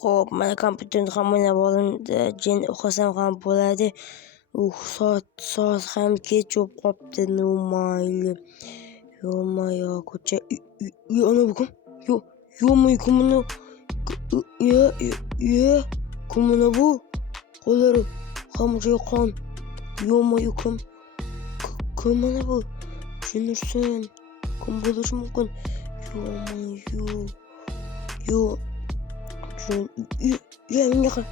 Xo'p, mana kompyuterni ham o'ynab oldim. Jin uxlasam ham bo'ladi. Soat ham kech bo'lib qolibdi. Mayli. Yo, ko'cha. Ana bu kim? Kim mana? Kim mana bu? Qo'llari hamma qon. Kim mana bu? Tushunursan. Kim bo'lishi mumkin? Menga qara.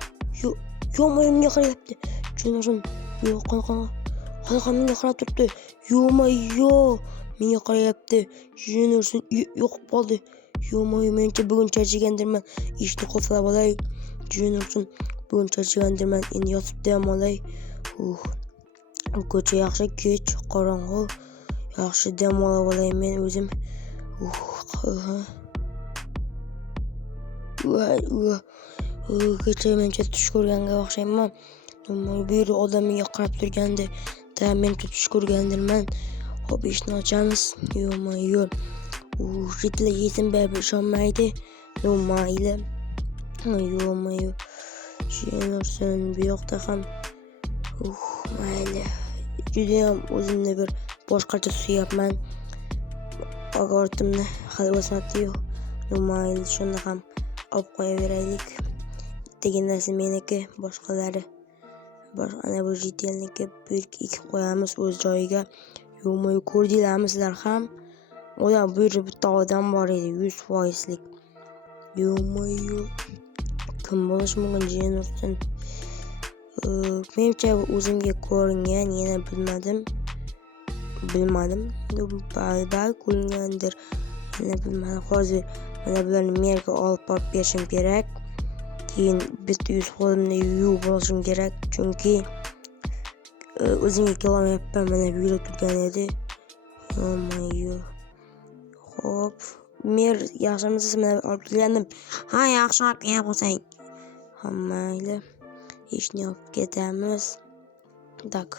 Menga qarayapti. Tushunursan. Qanaqa menga qarab turibdi. Menga qarayapti. Tushunursan. Yo'qib qoldi. Mencha bugun charchagandirman. Ishni qo'flab olay. Tushunursan. Bugun charchagandirman. Endi yotib dam olay. Ko'cha yaxshi, kech, qorong'u. Yaxshi dam olay men o'zim. Kecha mencha tush ko'rganga o'xshayman. Bu yerda odam menga qarab turgandi. Mencha tush ko'rgandirman. Xo'p, eshikni ochamiz. Jetlar yetim baribir ishonmaydi. Mayli. Tushunursan, bu yoqda ham. Mayli. Judayam o'zimni bir boshqacha suyapman. Algoritmni hali o'smabdi-yu. Mayli, shuni ham olib qo'yaveraylik. Deganasi meniki, boshqalari. Ana bu JTLniki birga ikib qo'yamiz o'z joyiga. Ko'rdinglarmi sizlar ham? Odam bu yerda bitta odam bor edi, 100%lik. Kim bo'lishi mumkin Jenursin? Menimcha o'zimga ko'ringan, yana bilmadim. Ba'zi ko'ringandir. Yana bilmadim. Hozir mana bularni merga olib borib berishim kerak. Keyin bitta yuz qo'limni yuvib olishim kerak, chunki o'zimga kelolmayapman. Mana bu yerda turgan edi. Xo'p, mer yaxshimisiz? Mana olib kelgandim. Ha, yaxshi olib kelgan bo'lsang. Mayli. Ishni olib ketamiz. Tak.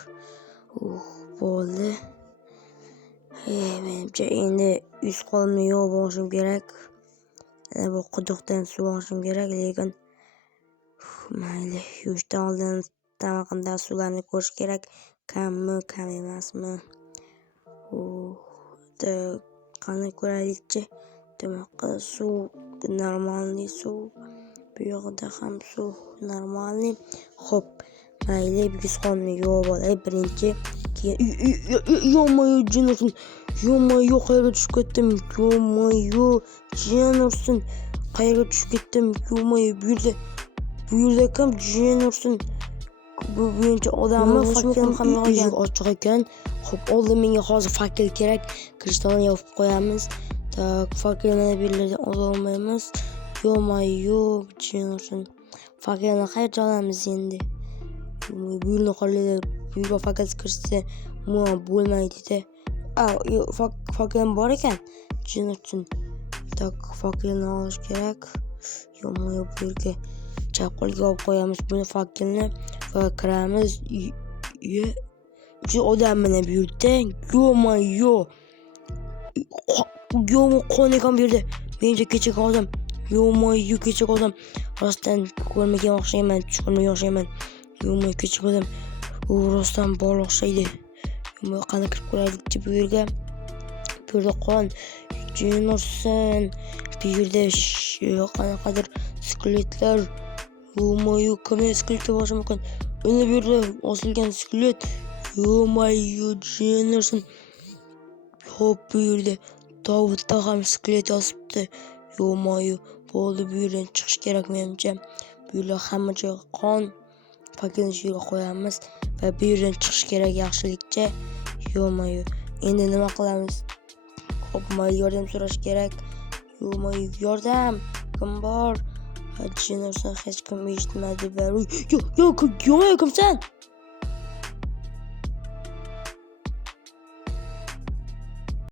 Bo'ldi. Menimcha endi yuz qo'limni yuvib olishim kerak. Ana bu quduqdan suv olishim kerak, lekin mayli, yuvishdan oldin tomog'imdan suvlarni ko'rish kerak. Kammi, kam emasmi? Qani ko'raylikchi. Tomoqqa suv, normalniy suv. Bu yoqda ham suv normalniy. Xo'p, mayli, yuz qo'limni yuvib olay birinchi. Jenursin. Qayerga tushib ketdim? Jenursin. Qayerga tushib ketdim? Bu yerda kim? Jenursin. Bu birinchi odamni fakkel ham yo'q ochiq ekan. Xo'p, oldin menga hozir fakkel kerak. Kristalni yopib qo'yamiz. Tak, fakkelni bu yerdan ololmaymiz. Jenursin. Fakkelni qayerga olamiz endi? Bu yerni qo'llaylar. Bu yerga fakkel kirsa bo'lmaydi-da. Fakkel bor ekan. Jenursin. Tak, fakkelni olish kerak. Bu yerga chap qo'lga olib qo'yamiz buni fakkelni va kiramiz. Shu odam mana bu yerda. Qon ekan bu yerda. Menga kechaga odam. Kechaga odam. Rostdan ko'rmagan o'xshayman, tushunmagan o'xshayman. Kechaga odam. Rostdan bor o'xshaydi. Qani kirib ko'raylikchi bu yerga. Bu yerda qon. Jenursin. Bu yerda qanaqadir skeletlar. Kimga skeletlar bo'lishi mumkin? Mana bu yerda osilgan skelet. Jenursin. Xo'p, bu yerda Tobutda ham skelet yotibdi. Bo'ldi, bu yerdan chiqish kerak menimcha. Bu yerda hamma joy qon. Fakkelni shu yerga qo'yamiz va bu yerdan chiqish kerak yaxshilikcha. Endi nima qilamiz? Xo'p, yordam so'rash kerak. Yordam. Kim bor? Jenursin hech kim eshitmadi. Kimsan?